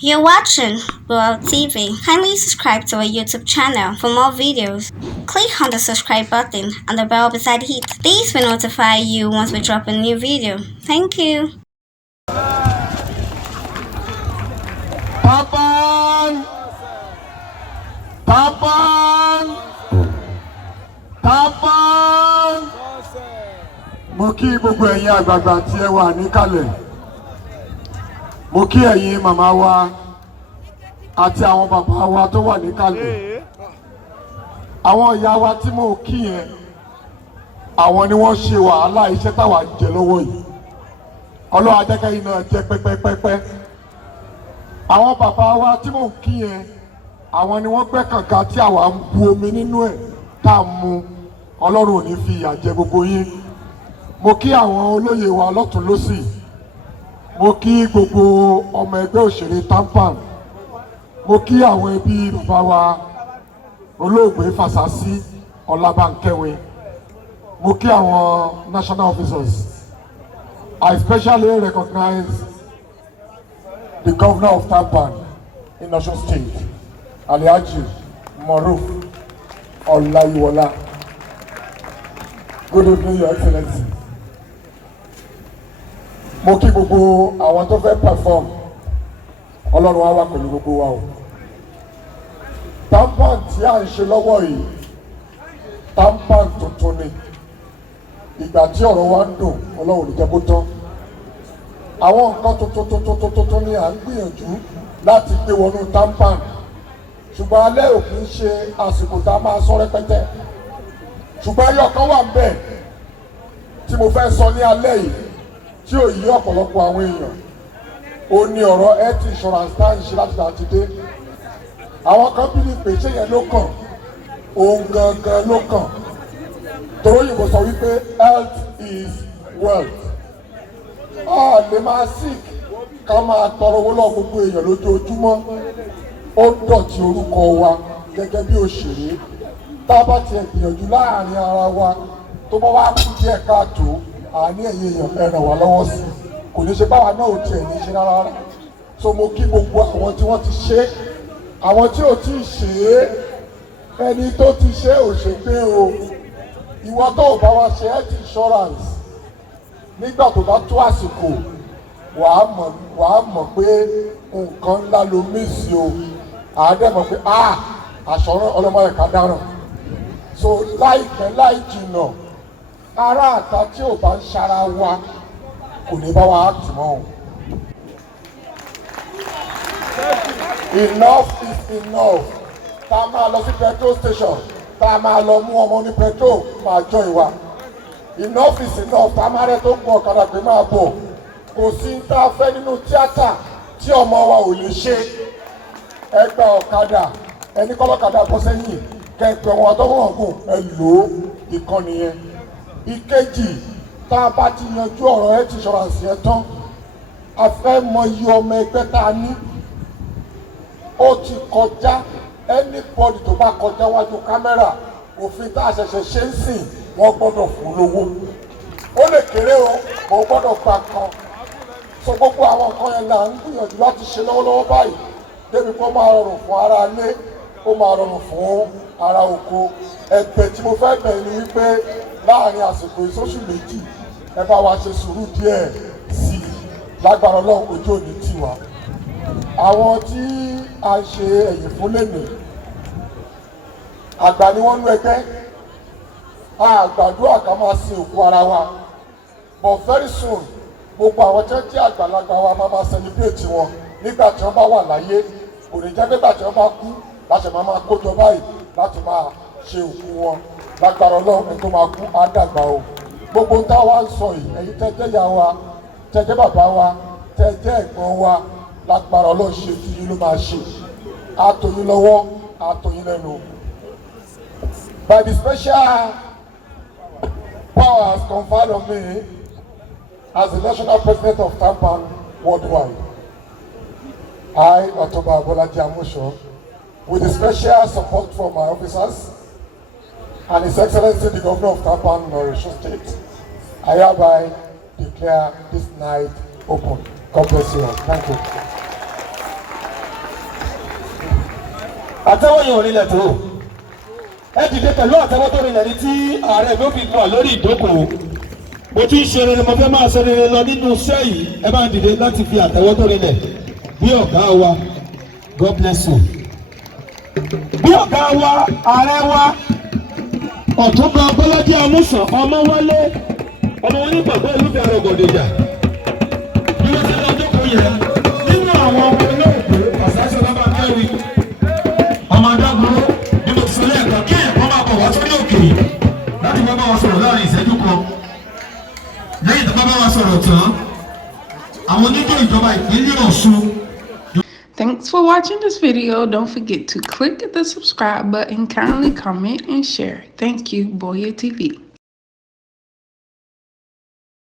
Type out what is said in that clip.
You're watching World TV. Kindly subscribe to our YouTube channel for more videos. Click on the subscribe button and the bell beside it. These will notify you once we drop a new video. Thank you. Tapan! Tapan! Tapan! Mo kí gbogbo ẹ̀yin àgbààgbà tí ẹ wà níkàlẹ̀. Mo kí ẹ̀yin màmá wa àti àwọn bàbá wa tó wà níkàlẹ̀. Àwọn ìyá wa tí mo kí yẹn, àwọn ni wọ́n ṣe wàhálà iṣẹ́ táwa jẹ lọ́wọ́ yìí. Ọlọ́run á jẹ́ kẹ́yìn náà jẹ́ pẹ́pẹ́pẹ́pẹ́. Àwọn bàbá wa tí mò ń kí yẹn, àwọn ni wọ́n gbẹ́ kànga tí àwa ń bu omi nínú ẹ̀ tá a mu. Ọlọ́run ò ní fi ìyà jẹ gbogbo yín. Mo kí àwọn olóyè wa lọ́tùn lósì. Mo kí gbogbo ọmọ ẹgbẹ́ òṣèré Tampan. Mo kí àwọn ẹbí bàbá wa olóògbé Fásásí Ọlábánkẹ́wé. Mo kí àwọn national officers. I especially recognize the governor of Tampan in Osun State, Alhaji Moruf Olayiwola. Good evening, Your Excellency. Mo kí gbogbo àwọn tó fẹ́ perform, Ọlọ́run á wà pẹ̀lú gbogbo wa o. Tampan tí à ń ṣe lọ́wọ́ yìí, Tampan tuntun ni. Ìgbà tí ọ̀rọ̀ wa ń dùn, Ọlọ́run ò ní jẹ́ kó tán. Àwọn nǹkan tuntun ni à ń gbìyànjú láti gbé wọnú Tampan, ṣùgbọ́n alẹ́ ò kì í ṣe àsìkò tá a máa sọ rẹpẹtẹ. Ṣùgbọ́n ẹyọ kan wà ńbẹ̀ tí mo fẹ́ sọ ní alẹ́ yìí tí ò yí ọ̀pọ̀lọpọ̀ àwọn èèyàn. Ó ní ọ̀rọ̀ health insurance tá à ń ṣe láti láti dé. Àwọn kan bí ní pé ṣé yẹn ló kàn, òun gangan ló kàn. Torí òyìnbó sọ wípé health is wealth. A lè máa sick ká máa tọrọ owó lọ gbogbo èèyàn lójoojúmọ́. Ó dọ̀tí orúkọ wa gẹ́gẹ́ bí òṣèré. Tá a bá tiẹ̀ gbìyànjú láàrin ara wa tó bá wá kú díẹ̀ káàtó, àní ẹ̀yin èèyàn ẹ ràn wá lọ́wọ́ sí i. Kò ní ṣe báwa náà ò tiẹ̀ ní ṣe rárá. So mo kí gbogbo àwọn tí wọ́n ti ṣe, àwọn tí ò tí ì ṣe é, ẹni tó ti ṣe ò ṣe pé o. Ìwọ tó ò bá wa ṣe health insurance, nígbà tó bá tó àsìkò wàá mọ̀ pé nǹkan ńlá ló mísì o. Àádẹ́ mọ̀ pé àṣọrán ọlọ́mọ ẹ̀ka dáràn. So láìpẹ́ láì jìnnà, ará àta tí ò bá ń ṣara wa kò ní bá wa tì mọ́ o. Enough is enough. Tá a máa lọ sí petrol station, tá a máa lọ mú ọmọ ní petrol máa jọ ìwà. Enough is enough. Tá a máa rẹ tó ń gun ọ̀kadà pé máa bọ̀. Kò sí tá a fẹ́ nínú tíátà tí ọmọ wa ò lè ṣe. Ẹgbẹ́ ọ̀kadà, ẹni kọ́lọ́kadà bọ́ sẹ́yìn, kẹ̀kẹ́ wọn àtọ́wọ́n gùn ẹ lò ó, ìkan nìyẹn. Ìkejì, tá a bá ti yanjú ọ̀rọ̀ health insurance yẹn tán, a fẹ́ mọ iye ọmọ ẹgbẹ́ tá a ní. Ó ti kọjá, anybody tó bá kọjá wájú kámẹ́rà, òfin tá a ṣẹ̀ṣẹ̀ ṣe ń sìn, wọ́n gbọ́dọ̀ fún lówó. Ó lè kéré o, kò gbọ́dọ̀ gba kan. So gbogbo àwọn nǹkan yẹn là ń gbìyànjú láti ṣe lọ́wọ́lọ́wọ́ báyìí. Débi kó máa rọrùn fún ara ilé, ó máa rọrùn fún ara oko. Ẹ̀bẹ̀ tí mo fẹ́ bẹ̀ ni wípé láàrin àsìkò ìsóṣù méjì, ẹ bá wa ṣe sùúrù díẹ̀ sí i. Lágbára Ọlọ́run ojú ò ní tì wá. Àwọn tí a ṣe ẹ̀yìn fún lẹ́nìí, àgbà ni wọ́n nú ẹgbẹ́. Àgbàdúrà ká máa sin òkú ara wa, but very soon gbogbo àwọn tí wọ́n jẹ́ àgbàlagbà wa máa celebrate wọn nígbà tí wọ́n bá wà láyé. Kò ní jẹ́ nígbà tí wọ́n bá kú láti máa kójọ báyìí láti máa ṣe òkú wọn. Lágbára Ọlọ́run ẹni tó máa kú á dàgbà o. Gbogbo tá a wá ń sọ yìí, ẹ̀yin tẹ́ jẹ́ ìyá wa, tẹ́ jẹ́ bàbá wa, tẹ́ jẹ́ ẹ̀gbọ́n wa, lágbára Ọlọ́run ṣe tí yín ló máa ṣe. Á tọ́ yín lọ́wọ́, á tọ́ yín lẹ́nu. By the special powers conferred on me as the national president of Tampan worldwide, I, Otoba Bolaji Amusho, with the special support from my officers and His Excellency the Governor of Tampan, Osun State, I hereby declare this night open. God bless you all. Thank you. àtẹ́wọ́ yẹn ò rinlẹ̀ tó ẹ dìde pẹ̀lú àtẹ́wọ́ tó rinlẹ̀ ní tí ààrẹ ló fi gbọ́ lórí ìdókòwò mo ti ń ṣe rere mo fẹ́ máa ṣe rere lọ nínú iṣẹ́ yìí ẹ bá dìde láti fi àtẹ́wọ́ tó rinlẹ̀ bí ọ̀gá wa God bless you bí ọ̀gá wa ààrẹ wa Ọ̀túnba Bọ́lájí Amúsàn ọmọ wálé ọmọ wọn ní bàbá olùfẹ́ àrọ̀gọ̀dẹ̀jà bí wọ́n ti lọ jókòó yẹ nínú àwọn ọmọ olóògbé Ọ̀sáṣẹ́ Ọlọ́ba Kẹ́rin ọmọ adágúró bí mo ti sọ lẹ́ẹ̀kan kí ẹ̀kọ́ máa bọ̀ wá sórí òkè láti wá bá wa sọ̀rọ̀ láàrin ìṣẹ́jú kan lẹ́yìn tó bá bá wa sọ̀rọ̀ tán àwọn oníjó ìjọba ìpínlẹ̀ Ọ̀ṣun. Thanks for watching this video. Don't forget to click the subscribe button, kindly comment and share. Thank you, Boya TV.